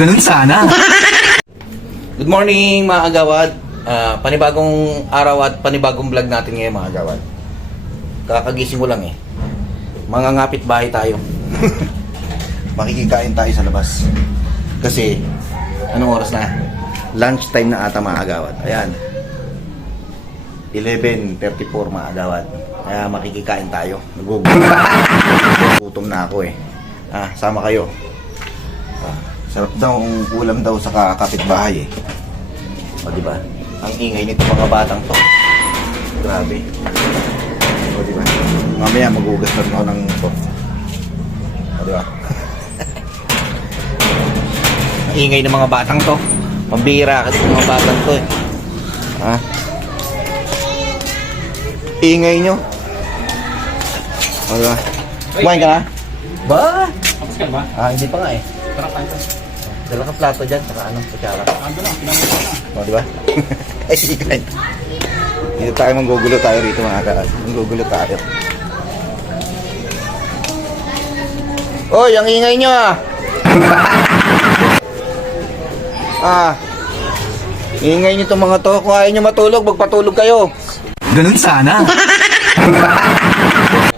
Ganun sana. Good morning mga agawad. Panibagong araw at panibagong vlog natin ngayon mga agawad. Kakagising ko lang eh. Mangangapit bahay tayo. Makikikain tayo sa labas. Kasi, anong oras na? Lunch time na ata mga agawad. Ayan. 11:34 mga agawad. Kaya makikikain tayo. Gutom na ako eh. Sama kayo. Sarap daw ang ulam daw sa kapitbahay eh. O diba? Ang ingay nito mga batang to. Grabe. O diba? Mamaya magugas na ako ng to. O diba? Ang ingay ng mga batang to. Pambira kasi ng mga batang to eh. Ha? Ingay nyo. O diba? Kumain ka na? Ba? Tapos ka ba? Hindi pa nga eh. Tara kayo. Dala ka plato dyan, saka kutsara. Ando na, pinamit ko na. O, di ba? Ay, sige. Dito tayo, manggugulo tayo rito mga kaas. Manggugulo tayo. Oy, ang ingay nyo ingay nyo itong mga to. Kung ayaw nyo matulog, magpatulog kayo. Ganun sana.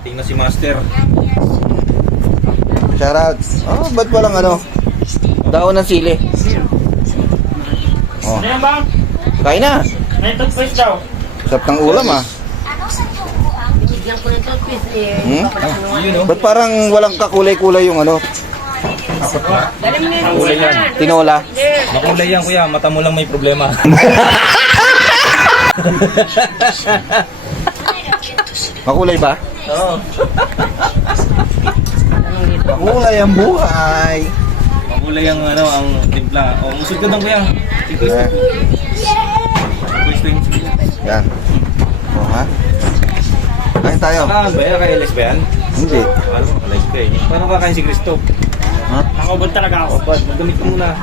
Tingnan si Master. Shoutout. Ba't walang daon ng sili? Ano yan bang? Kain na. May toothpaste daw. Sarap ng ulam Bigyan ko ng toothpaste eh. Ba't parang walang kakulay-kulay yung Dalam mo Ang kulay yan. tinola? Makulay yan kuya, mata mo lang may problema. Makulay ba? Oo. Makulay ang buhay. Makulay ang ang timpla. O, musod ka doon kuya. Ito Yeah. Pwesto yung sige. Yan. Ha? Kain tayo. Baya kay lesbian? Hindi. Paano ka lesbian? Paano kakain si Cristo? Ha? Nakabad talaga ako. Bad, magdamit ka muna.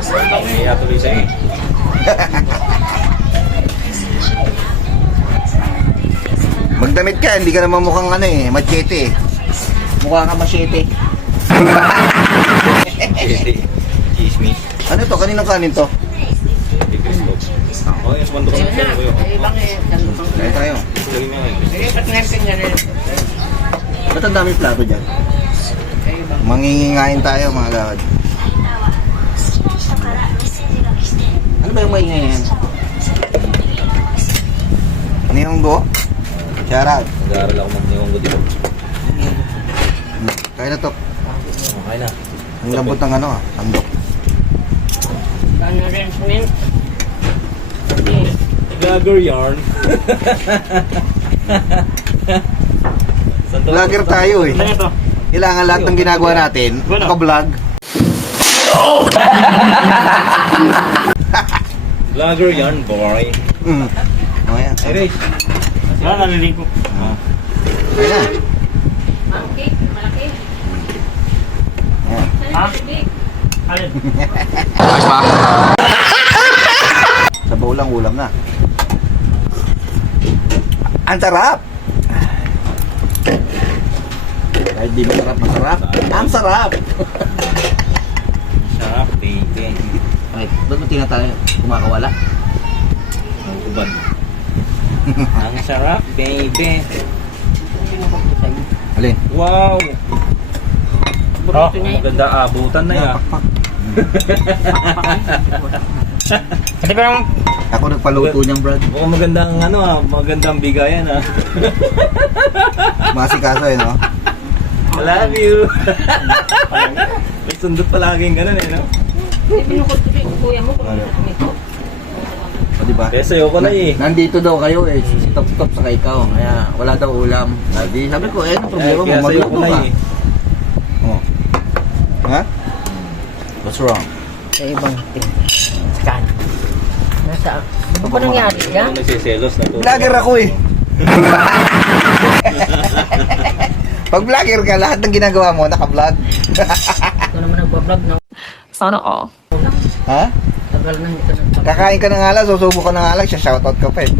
Kaya tuloy sa'yo eh. Magdamit ka, hindi ka naman mukhang machete eh. Mukha ka machete. Chismis. Ano to? Kaninong kanin to? Si Cristo. Ako yung sumando ka sa sa'yo kuya. Ibang eh. Kain tayo. Lagay mo yan. Ba't ngayon nga rin? Ba't ang daming plato dyan? Mangingingain tayo mga gawad. Ano ba yung maingay yan? Nihonggo? Shoutout. Nag-aaral ako mag-niwanggo dito. Kain na to. Okay na. Ang lambot ng sandok. Ano rin mint? Vlogger yarn. Vlogger tayo eh. Ano ito? Kailangan lahat ng ginagawa natin, naka-vlog. Vlogger yarn boy. Ayan. Hey Ray. Wala nalilig ko. Kain na. Malaki? Malaki? Ayan. Ha? Alin? Sabaw lang ulam na. Ang sarap! Kahit di masarap, masarap. Ang sarap! Sarap baby. Ay, ba't mo tinatay kumakawala? Ang ubad. Ang sarap baby. Alin? Wow! Oh, maganda abutan na yan. Hindi parang Ako nagpaluto niyang Brad. mukhang magandang magandang bigayan Masikaso no? I love you. May sundot palaging ganun no? Binukod ko yung kuya mo kung ito. O diba? Kaya sa'yo ko na eh. Nandito daw kayo eh, si Top sa ikaw. Kaya wala daw ulam. Sabi ko, ano problema mo? Kaya sa'yo ko Magluto na ka. eh. Oh. Ha? What's wrong? Sa ibang ting. Scan. Nasa. Ano ba nangyari niya? Ano nagsiselos na to? Vlogger ako eh. Pag vlogger ka, lahat ng ginagawa mo, naka-vlog. Ito naman nagbablog na. Sana all. Ha? Tagal na hindi ka nagbablog. Kakain ka ng alak, susubo ka ng alak, shoutout ka pa eh.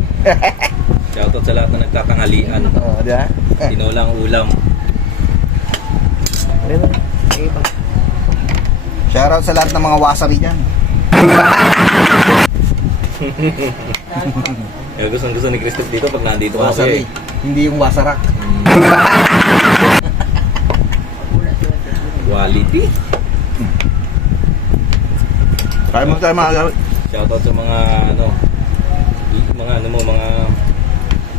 Shoutout sa lahat na nagtatanghalian. Oo, di ba? Tinolang ulam. Sa ibang. Shoutout sa lahat ng mga wasabi dyan. Kaya gusto ni Christoph dito pag nandito ka Wasabi. Hindi yung wasarak. Quality. Kaya mo tayo mga gawin. Shoutout sa mga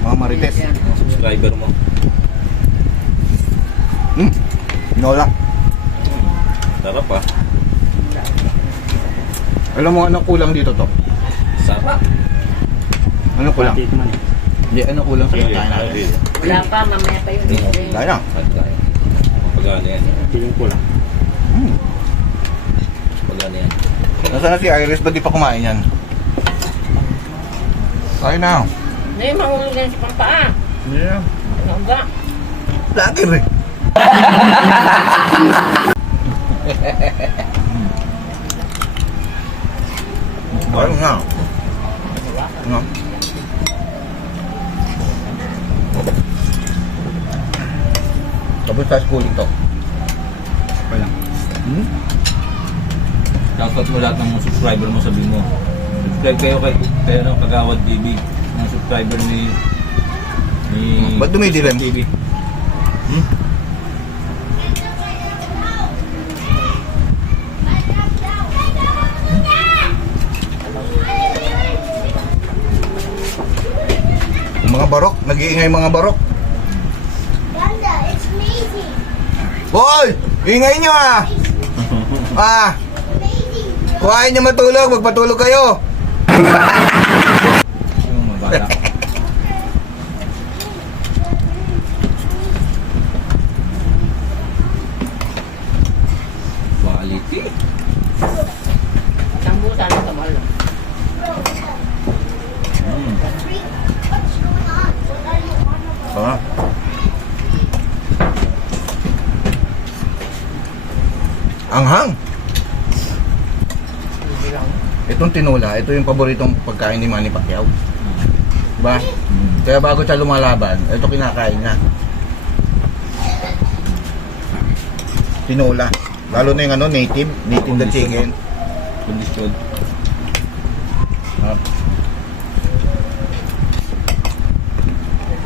Mga marites. mga subscriber mo. Nola. Sarap ah. Alam mo anong kulang dito to? Sarap. Anong kulang? Hindi, anong kulang sa kakain natin? Wala pa, mamaya pa yun. Kaya na. Pagano yan. Piling ko lang. Pagano yan. Nasaan na si Iris? Ba't di pa kumain yan? Kaya na. Hindi, mahulog yan sa pampaa. Yeah. Ano ba? Lagi rin. Ayun nga. Nga. Tapos sa schooling to. Wala. Shoutout mo lahat ng mga subscriber mo, sabi mo. Subscribe kayo kay Kagawad TV. Mga subscriber ni Ba't dumidilim? TV. Mga barok, nag-iingay mga barok. Ganda, it's amazing. Hoy! Ingay nyo ah! Ah! Amazing. Kuhain nyo matulog, magpatulog kayo! Yung mabala. Quality. Sambutan ang kamalo. What's going on? What are you on about? Ah. Anghang! Itong tinola, ito yung paboritong pagkain ni Manny Pacquiao. Diba? Kaya bago siya lumalaban, ito kinakain niya. Tinola. Lalo na yung native na chicken. Kondisyon. Ah.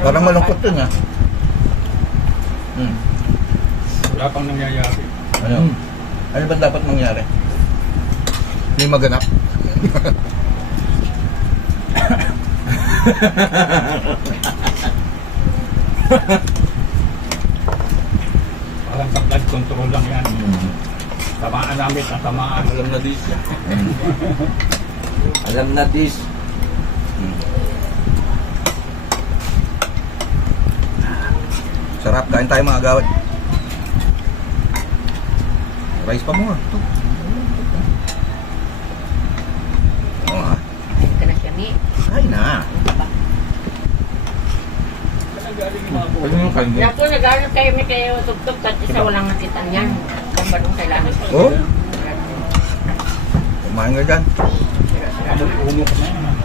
Parang malungkot dun ah. Wala pang nangyayari. Ano? Ano ba dapat mangyari? May maganap? Parang sa blood control lang yan. Tamaan namin at tamaan. Alam na this. Alam na this. Sarap, kain tayo mga agawad. Rice pa mo ah. Ito. Oo ah. Ayun ka na siya ni. Kain na. Pwede mo kanya. Naku, nag-aaral kayo may kayo tugtog at isa walang natitan yan. Kung ba nung kailangan ko? Oh? Kumain ka dyan. Amoy umo ko na yan.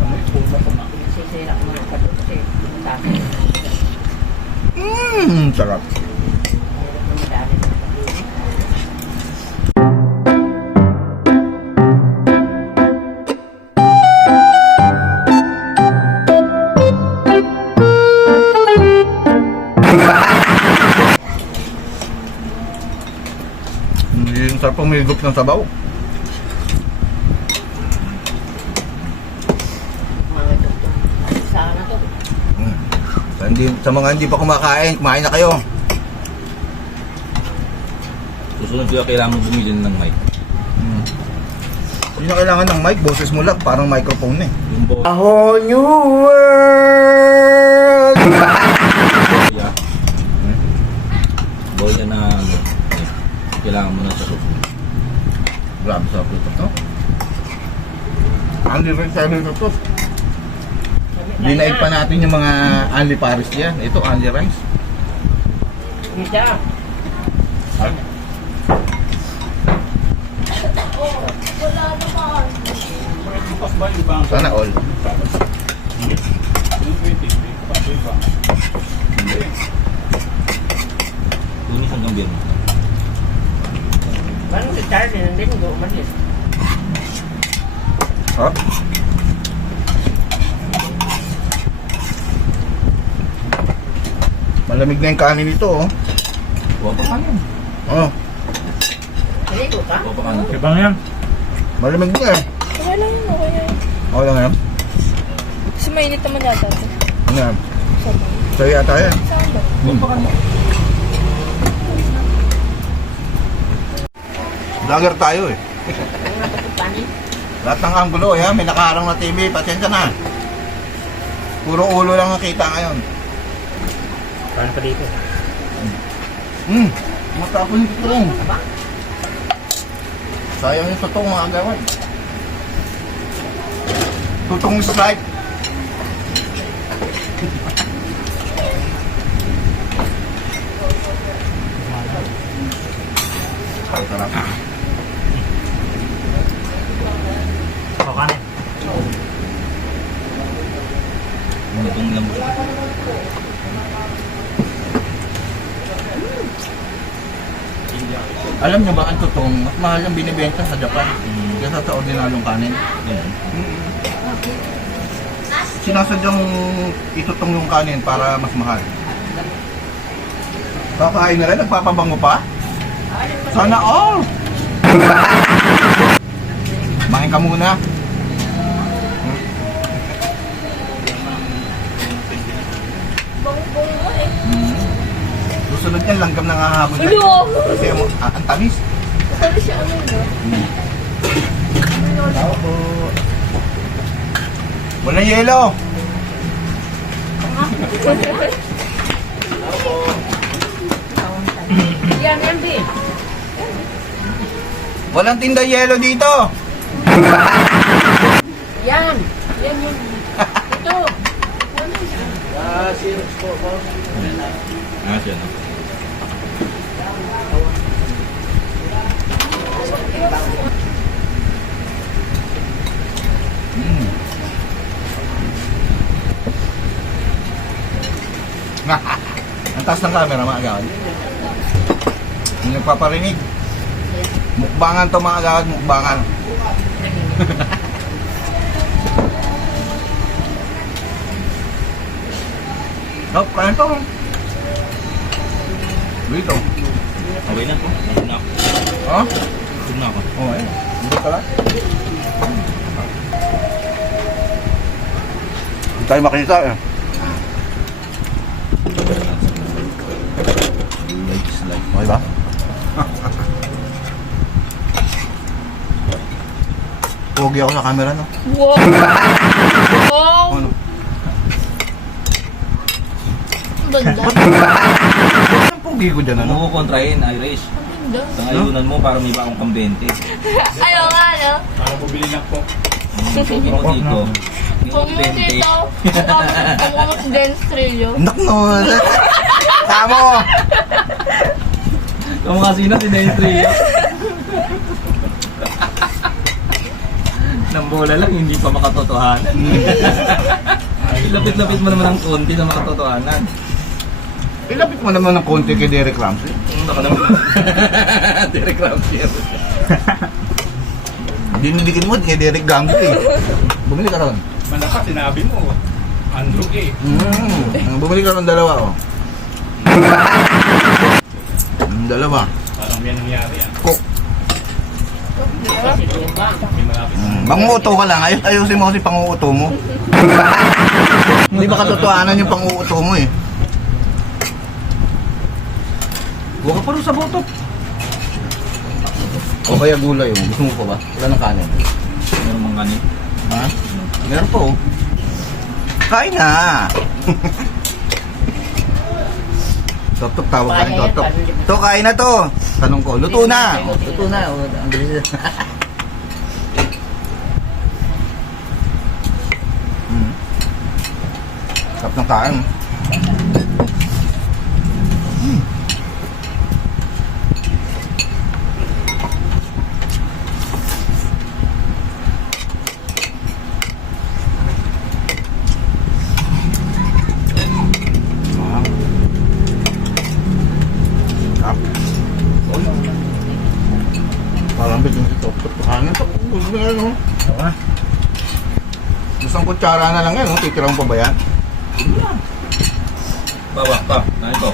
Amoy umo ko na. Sisira ko na pa doon kasi sa akin. Sarap. Madami na pag-ibig. Yung sarap pumigop ng sabaw. Mga tugtog. Saan na to? Sa mga hindi pa kumakain, kumain na kayo. Susunod kaya kailangan mo bumili ng mic. Hindi na kailangan ng mic, boses mo lang, parang microphone eh. Yung boss. A whole new world! Yeah. Boy na kailangan mo na sa susunod. Grabe sa puto to. Ang different sa ito to. Dinaig pa natin yung mga Anli Paris yan. Ito, Anli Rice. Mita. Wala naman. Bukas ba yung bang? Sana all. Yung 20, bukas ba yung bang? Lunes hanggang biyernes. Parang linggo, manis. Sarap. Malamig na yung kanin nito, oh. Huwag pa kanin. Oh, Naligo ka? Huwag pa kanin. Ibang yan. malamig na eh. Okay lang yun, okay lang. Okay lang yan. Kasi mainit naman yata ito. Ano yan? Sabay. Sa'yo yata yan. Saan ba? Huwag pa kanin. Vlogger tayo eh. Ano na patupanin? Lahat ng anggulo, eh, ha? May nakaharang na TV. Pasensya na. Puro ulo lang nakita ngayon. Paano pa dito? Matapon yung tutong. Ba? Sayang yung tutong mga agawad. Tutong slide. Sarap. O, kanin. Itong lang. Alam niyo ba ang tutong, mas mahal yung binibenta sa Japan kaysa sa ordinaryong kanin. Ayan. Sinasadyang itutong yung kanin para mas mahal. Kakain na rin, nagpapabango pa? Sana all! Main ka muna. Susunod yan, langgam na hahabol na. Ulo! Kasi ang tamis. Sabi siya ano yun? Tao po. Walang yelo. Yan, yan, B. Walang tinda yelo dito. Yan. Yan, yan. Ito. Ah, siya na. Ang taas ng camera mga agawad. Yung nagpaparinig. Mukbangan to mga agawad, mukbangan. Hop, kain to. Dito. Okay na po. Nandun na ako. Ha? Nandun na ako. Oo, ayun. Dito ka lang. Hindi tayo makita eh. Okay ba? Pogi ako sa camera, no? Wow! Wow! Ano? Ang ganda. Ang pogi ko dyan, Ano ano? ko kontrahin, Irish? Ang ganda. Sa ngayunan mo para may baong pang 20. Ayaw nga, no? Para bubili ng po. Pogi mo dito. Kung mo dito, ang mga dance trillo. Anak no! Tamo! Kamukha sino si Dentry. Nang bola lang, hindi pa makatotohanan. Lapit-lapit mo naman ang konti na makatotohanan. Ilapit mo naman ng konti kay Derek Ramsey. Naka naman. Derek Ramsey. Dinidikin mo kay Derek Ramsey. Bumili ka ron. Manaka, sinabi mo. Andrew eh. Bumili ka ron dalawa, oh. Dalawa. Parang may nangyari ah. Cook. Kasi doon ba? May malapit. Manguuto ka lang. Ayusin mo kasi panguuto mo. Hindi ba katotohanan yung panguuto mo eh. Huwag ka pa rin sa boto. O kaya gulay oh. Gusto mo pa ba? Wala ng kanin. Meron mga kanin. Ha? Meron po oh. Kain na. Totok, tawag ka rin Totok. To, kain na to. Tanong ko, luto na. Oh, luto na. Oh, ang bilis. Sarap ng kain. Parang bitin. na ano. Diba? Isang kutsara na lang yan, no? Titirang pa ba yan? Bawa, pa. Nanay ko.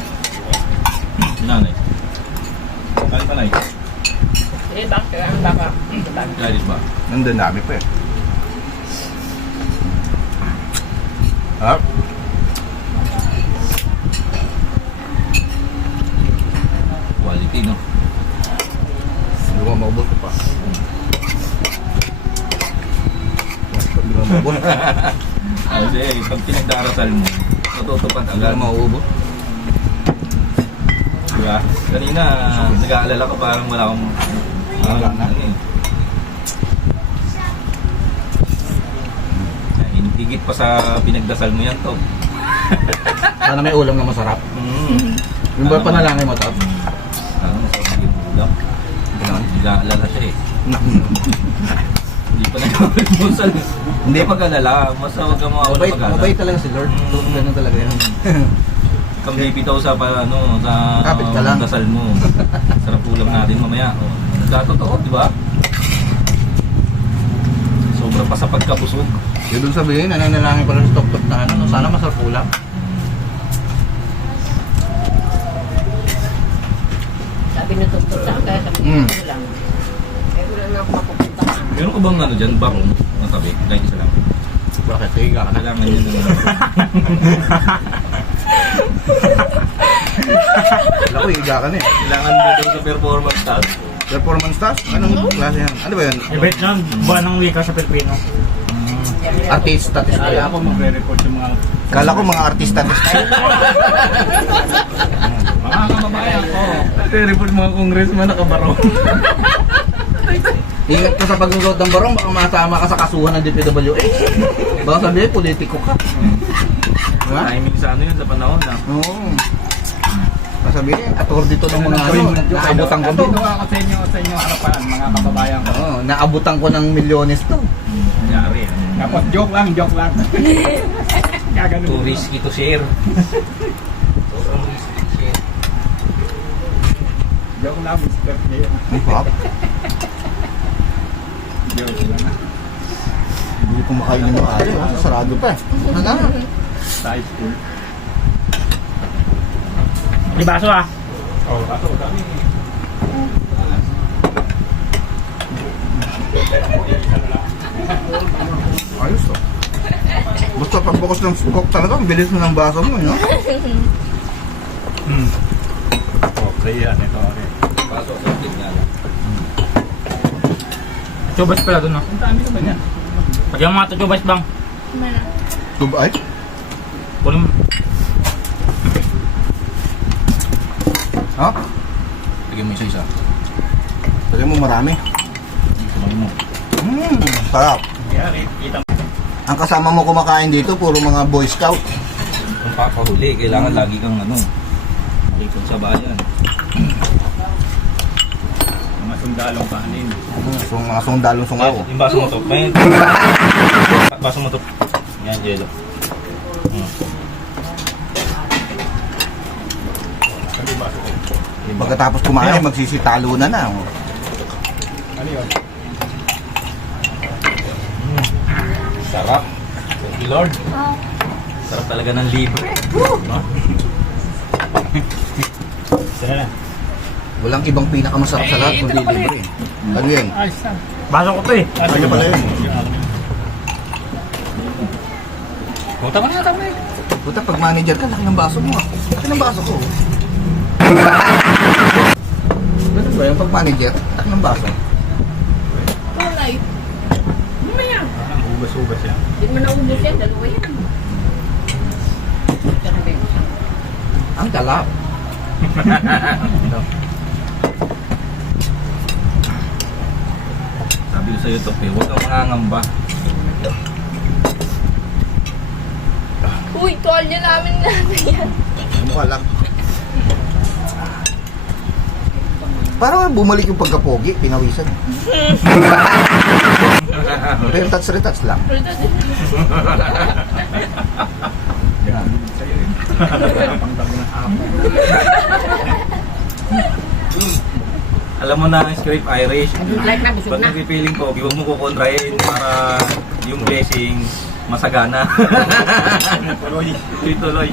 Nanay. Kain pa, Nay. Eh, bakit ang baka? Guys ba? Nandun dami pa eh. Harap. Quality, no? Hindi mo maubos pa. Hindi mo maubos. Kasi pag pinagdarasal mo, matutupad Hindi agad. mo maubos. Diba? Kanina, nag-aalala ka parang wala akong... Wala na. Ano eh. Higit pa sa pinagdasal mo yan, to. Sana may ulam na masarap. Yung ba panalangin mo, Top? Ano, masarap maging ulam. Ganon. Nag-aalala siya eh. Hindi pa nag-almusal. Hindi pag-alala. Basta huwag ka mawawala Mabait, pag-alala. mabait talaga si Lord. So, ganun talaga yan. Kami bitaw sa ano, sa Kapit ka lang. dasal mo. Sarap ulam natin mamaya. Oh. Nagkatotoo, di ba? Sobra pa sa pagkabusog. Yung doon sabihin, nananalangin pala sa tuktok na ano, sana masarap ulam. Sabi na tuktok sa kaya sabi Mm. ko lang. Eh, wala na ako mapupunta. Meron ka bang ano dyan, barong na tabi? Kahit isa lang. Bakit? Higa ka na. Kailangan yun ng... Ako, higa ka na eh. Kailangan mo daw sa performance task. Performance task? Anong klase yan? Ano ba yan? Ibig lang, buwan ng wika sa Pilipino. Artista test Kala ko magre-report yung mga Kala ko mga artista test. mga kababayan ko. Report mga congressman nakabaro. Ingat ka sa pagsusuot ng barong, baka masama ka sa kasuhan ng DPWH. Baka sabihin, politiko ka. Diba? Timing sa ano yun sa panahon na. Oo. Baka sabihin, attorney to ng mga ano, naabutan ko Ito, din. ako sa inyo harapan, mga kababayan ko. Oo, naabutan ko ng milyones to. Nangyari. Tapos joke lang. Gaganon. Too risky to share. Joke lang, Mr. J. Ang pop. Joke lang. Hindi ko makainin yung ari, sarado pa eh. Ano? Sa high school. May baso ah. Oh, ako kami. Ayos to. Basta pagbukas ng coke talaga, ang bilis na ng baso mo, no? Okay, yan. Ito, okay. Pasok sa tingnan lang. Chubas pala doon ah. Ang dami naman yan. Pagyan mo mga chubas bang. Mana? Tub ay? Kunin mo. Ha? Lagyan mo isa-isa. Lagyan mo marami. Kumain mo. Sarap. Yan, kita mo. Ang kasama mo kumakain dito, puro mga Boy Scout. Kung papahuli, kailangan lagi kang ano, ikot sa bayan. Mga sundalong kanin. So, mga sundalong sungaw. Yung baso mo to. May... baso mo to. Yan, yelo. Ano ba? Pagkatapos kumain, magsisitalo na na. Ano yun? Sarap. Thank you, Lord. Sarap talaga ng libre. No? Sila na. Walang ibang pinakamasarap sa lahat kundi libre. Ano yan? Ayos na. Baso ko to eh. Ano pala yun? Tama na. Puta, pag manager ka, laki ng baso mo ah. Laki ng baso ko. Ganun ba yung pag manager? Laki ng baso. Tulay. Mamaya. Ang ubas-ubas yan. Hindi mo naubos yan. Dalawa yan. Ang talap. Sabi ko sa'yo, Top, huwag kang mangangamba. Uy, tuwalya namin yan. Mukha lang. Parang bumalik yung pagkapogi, pinawisan. Retouch lang. Yan. Sa'yo eh. Pangtag ng apo. Alam mo na ang script Irish. Like na, busog Pag na. nagpipiling ko, huwag mo kukontrahin para yung blessing masagana. Tuloy. Tuloy.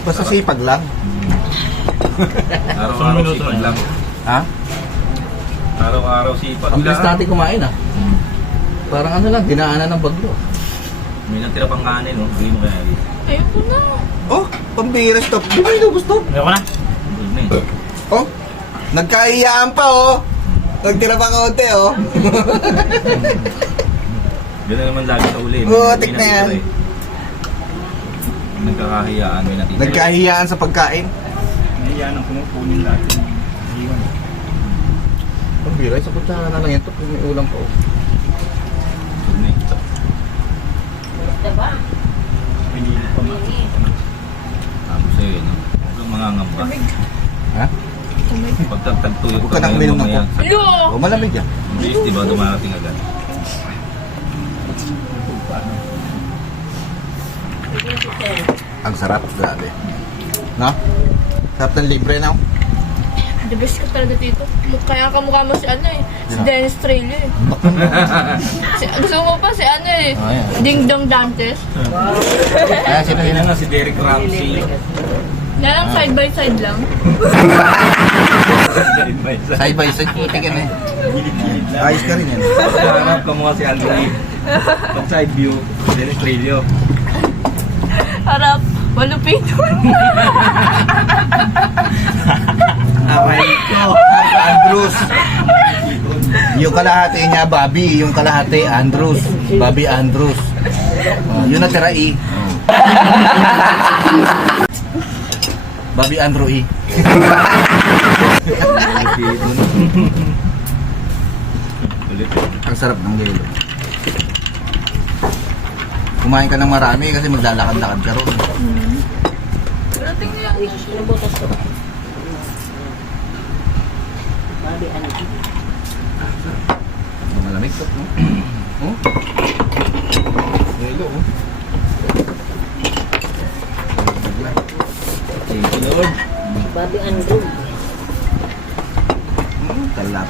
Basta sipag lang. Araw-araw Minuto sipag na. lang. Ha? Araw-araw sipag Ang bilis lang. natin kumain ah. Parang ano lang, dinaanan ng bagyo. May natira pang kanin, no? Bigyan mo kaya. Ayun ko na. Oh, pambiras to. Di ba inubos to? Ayoko na. Busog na eh. Oh, nagkahiyaan pa oh. Nagtira pa kaunti oh. Gano'n naman lagi sa uli. Oo, May tik na natitira yan. eh. Nagkakahiyaan, may natitira. Nagkahiyaan sa pagkain. Nahiyan ang kumukunin lahat. Iwan. Pambiray, sa kutsara na lang yan to kung may ulam pa. Oh. Busog na eh. Diba? Pinili pa ma. Tapos sa'yo eh, no? Huwag kang mangangamba. Ha? Pag tagtuyot Huwag ka nang uminom ng mamaya, Hello! Oh, malamig yan. ang bilis, di ba, dumarating agad. Ang sarap, grabe. No? Sarap ng libre na. The best ka talaga dito. Kaya kamukha mo si ano eh. Si Sino? Dennis Trailer eh. Gusto mo pa si ano eh. Oh, yan. Ding Dong Dantes. Kaya sino Ayun yun? na nga si Derek Ramsey. Yan lang side by side lang. Side by side, puti ka na eh. Gilid-gilid lang. Ayos ka rin yan. Pagkaharap ka mukha si Anthony. Pag side view, Dennis Trelio. Harap. Malupit. Aray ko. Andrews. Yung kalahati niya, Bobby. Yung kalahati, Andrews. Bobby Andrews. Yun natira E. Bobby Andrew E. Ang sarap ng gelo. Kumain ka ng marami kasi maglalakad-lakad ka ron. Pero tingnan yan. Nabutas ko. Babi, ano? Malamig to. No? Oh? Gelo, oh. Thank you, Lord. Babi Andrew. Talap.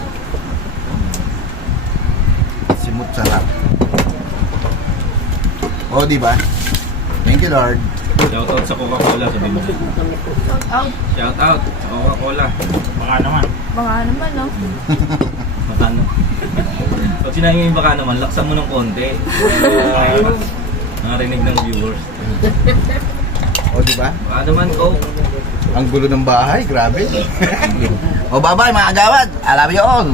Simut sarap. Oh, di ba? Thank you, Lord. Shoutout sa Coca-Cola, sabi mo. Out. Shoutout sa Coca-Cola. Baka naman. Baka naman no. Baka no. Pag sinabi yung baka naman, laksan mo ng konti. Narinig ng viewers. Oh, di ba? Baka naman, Coke. Ang gulo ng bahay, grabe. Oh, bye-bye mga agawad. I love you all.